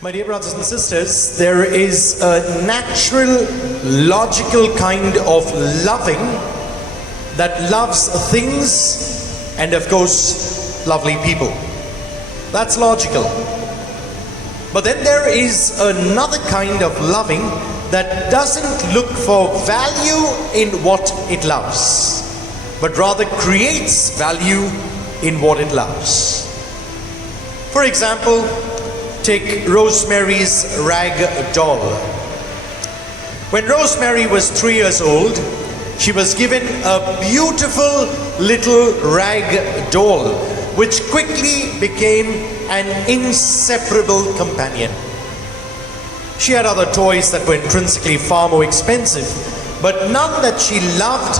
My dear brothers and sisters, there is a natural, logical kind of loving that loves things and, of course, lovely people. That's logical. But then there is another kind of loving that doesn't look for value in what it loves, but rather creates value in what it loves. For example, take Rosemary's rag doll. When Rosemary was 3 years old, she was given a beautiful little rag doll, which quickly became an inseparable companion. She had other toys that were intrinsically far more expensive, but none that she loved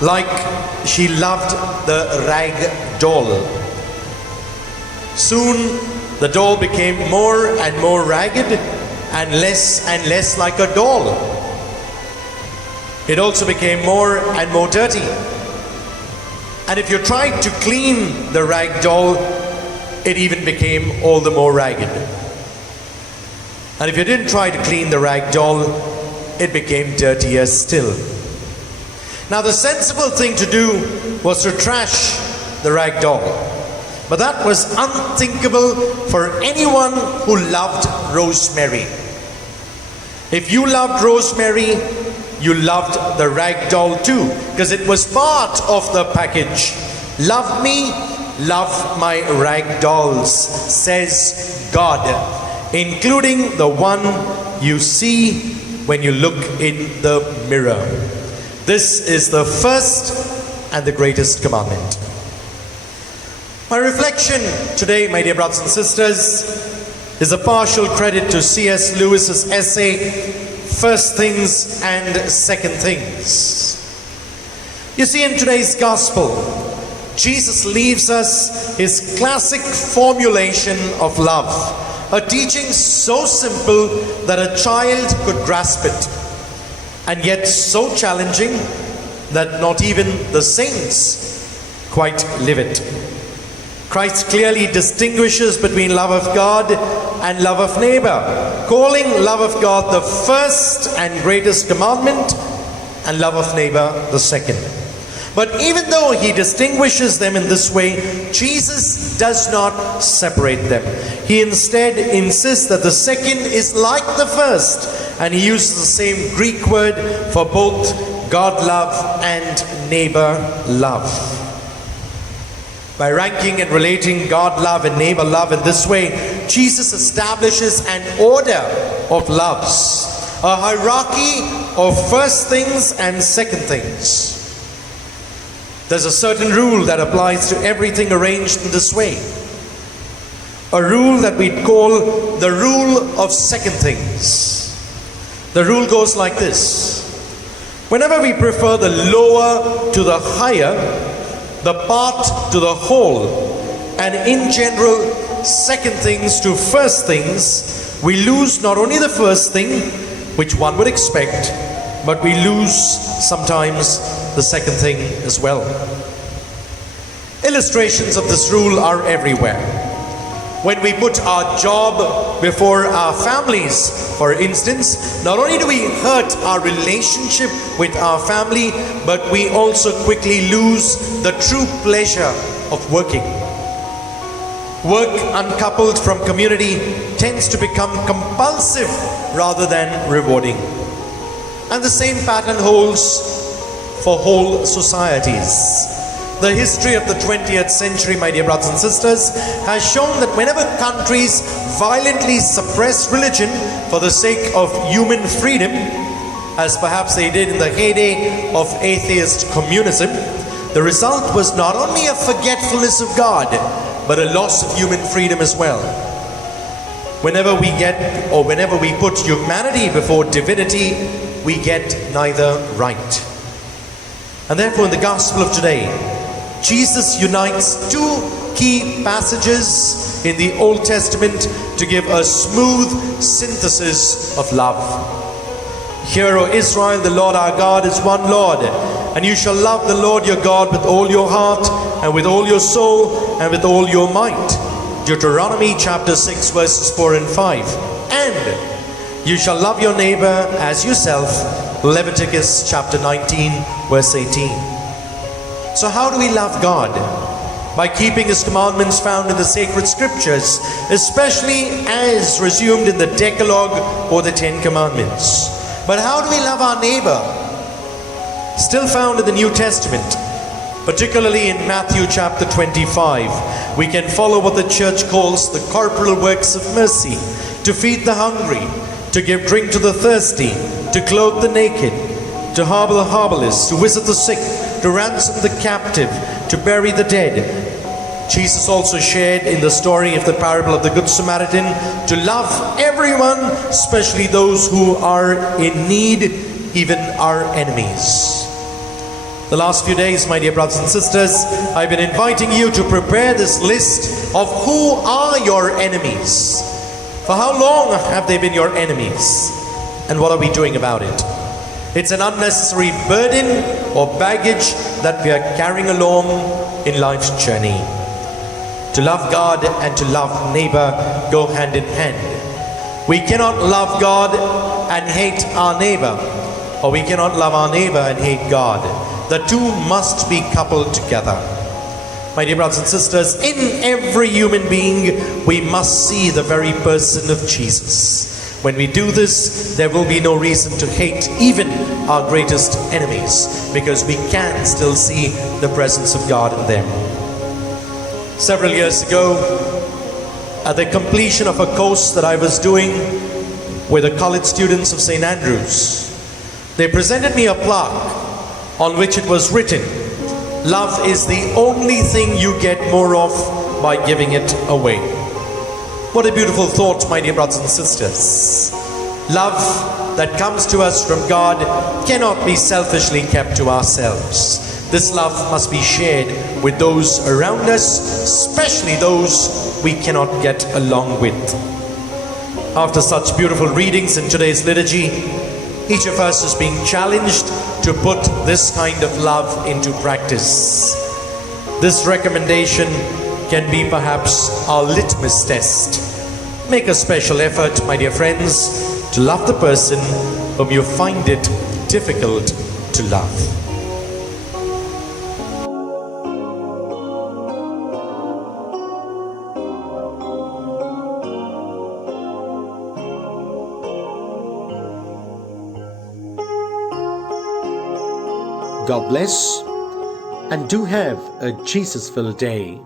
like she loved the rag doll. Soon, the doll became more and more ragged and less like a doll. It also became more and more dirty. And if you tried to clean the rag doll, it even became all the more ragged. And if you didn't try to clean the rag doll, it became dirtier still. Now the sensible thing to do was to trash the rag doll. But that was unthinkable for anyone who loved Rosemary. If you loved Rosemary, you loved the rag doll too, because it was part of the package. Love me, love my rag dolls, says God, including the one you see when you look in the mirror. This is the first and the greatest commandment. My reflection today, my dear brothers and sisters, is a partial credit to C.S. Lewis's essay, First Things and Second Things. You see, in today's gospel, Jesus leaves us his classic formulation of love, a teaching so simple that a child could grasp it, and yet so challenging that not even the saints quite live it. Christ clearly distinguishes between love of God and love of neighbor, calling love of God the first and greatest commandment and love of neighbor the second. But even though he distinguishes them in this way, Jesus does not separate them. He instead insists that the second is like the first, and he uses the same Greek word for both God love and neighbor love. By ranking and relating God love and neighbor love in this way, Jesus establishes an order of loves, a hierarchy of first things and second things. There's a certain rule that applies to everything arranged in this way. A rule that we'd call the rule of second things. The rule goes like this. Whenever we prefer the lower to the higher, the part to the whole, and in general, second things to first things, we lose not only the first thing, which one would expect, but we lose sometimes the second thing as well. Illustrations of this rule are everywhere. When we put our job before our families, for instance, not only do we hurt our relationship with our family, but we also quickly lose the true pleasure of working. Work uncoupled from community tends to become compulsive rather than rewarding. And the same pattern holds for whole societies. The history of the 20th century, my dear brothers and sisters, has shown that whenever countries violently suppress religion for the sake of human freedom, as perhaps they did in the heyday of atheist communism, the result was not only a forgetfulness of God, but a loss of human freedom as well. Whenever we put humanity before divinity, we get neither right. And therefore, in the gospel of today, Jesus unites two key passages in the Old Testament to give a smooth synthesis of love. Hear, O Israel, the Lord our God is one Lord, and you shall love the Lord your God with all your heart, and with all your soul, and with all your might. Deuteronomy chapter 6 verses 4 and 5. And you shall love your neighbor as yourself, Leviticus chapter 19 verse 18. So how do we love God? By keeping His commandments found in the sacred scriptures, especially as resumed in the Decalogue or the Ten Commandments. But how do we love our neighbor? Still found in the New Testament, particularly in Matthew chapter 25, we can follow what the church calls the corporal works of mercy: to feed the hungry, to give drink to the thirsty, to clothe the naked, to harbor the harborless, to visit the sick, to ransom the captive, to bury the dead. Jesus also shared in the story of the parable of the Good Samaritan to love everyone, especially those who are in need, even our enemies. The last few days, my dear brothers and sisters, I've been inviting you to prepare this list of who are your enemies. For how long have they been your enemies? And what are we doing about it? It's an unnecessary burden or baggage that we are carrying along in life's journey. To love God and to love neighbor go hand in hand. We cannot love God and hate our neighbor, or we cannot love our neighbor and hate God. The two must be coupled together. My dear brothers and sisters, in every human being, we must see the very person of Jesus. When we do this, there will be no reason to hate even our greatest enemies, because we can still see the presence of God in them. Several years ago, at the completion of a course that I was doing with the college students of St. Andrews, they presented me a plaque on which it was written, "Love is the only thing you get more of by giving it away." What a beautiful thought, my dear brothers and sisters. Love that comes to us from God cannot be selfishly kept to ourselves. This love must be shared with those around us, especially those we cannot get along with. After such beautiful readings in today's liturgy, each of us is being challenged to put this kind of love into practice. This recommendation can be perhaps our litmus test. Make a special effort, my dear friends, to love the person whom you find it difficult to love. God bless, and do have a Jesus-filled day.